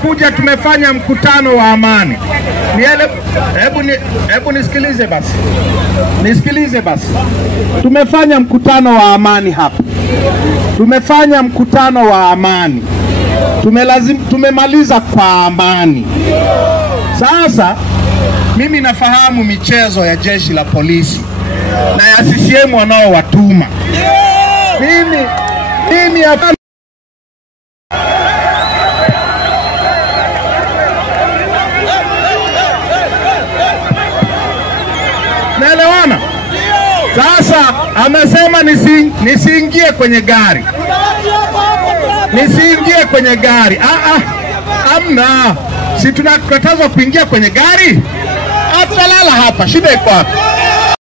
tumekuja tumefanya mkutano wa amani. Hebu nisikilize basi. Nisikilize basi. Tumefanya mkutano wa amani hapa. Tumefanya mkutano wa amani. Tumemaliza kwa amani. Sasa mimi nafahamu michezo ya jeshi la polisi na ya CCM wanaowatuma. Mimi hapa naelewana. Sasa amesema nisiingie kwenye gari. Nisiingie kwenye gari. Amna. Si tunakatazwa kuingia kwenye gari? Atalala hapa. Shida iko hapa.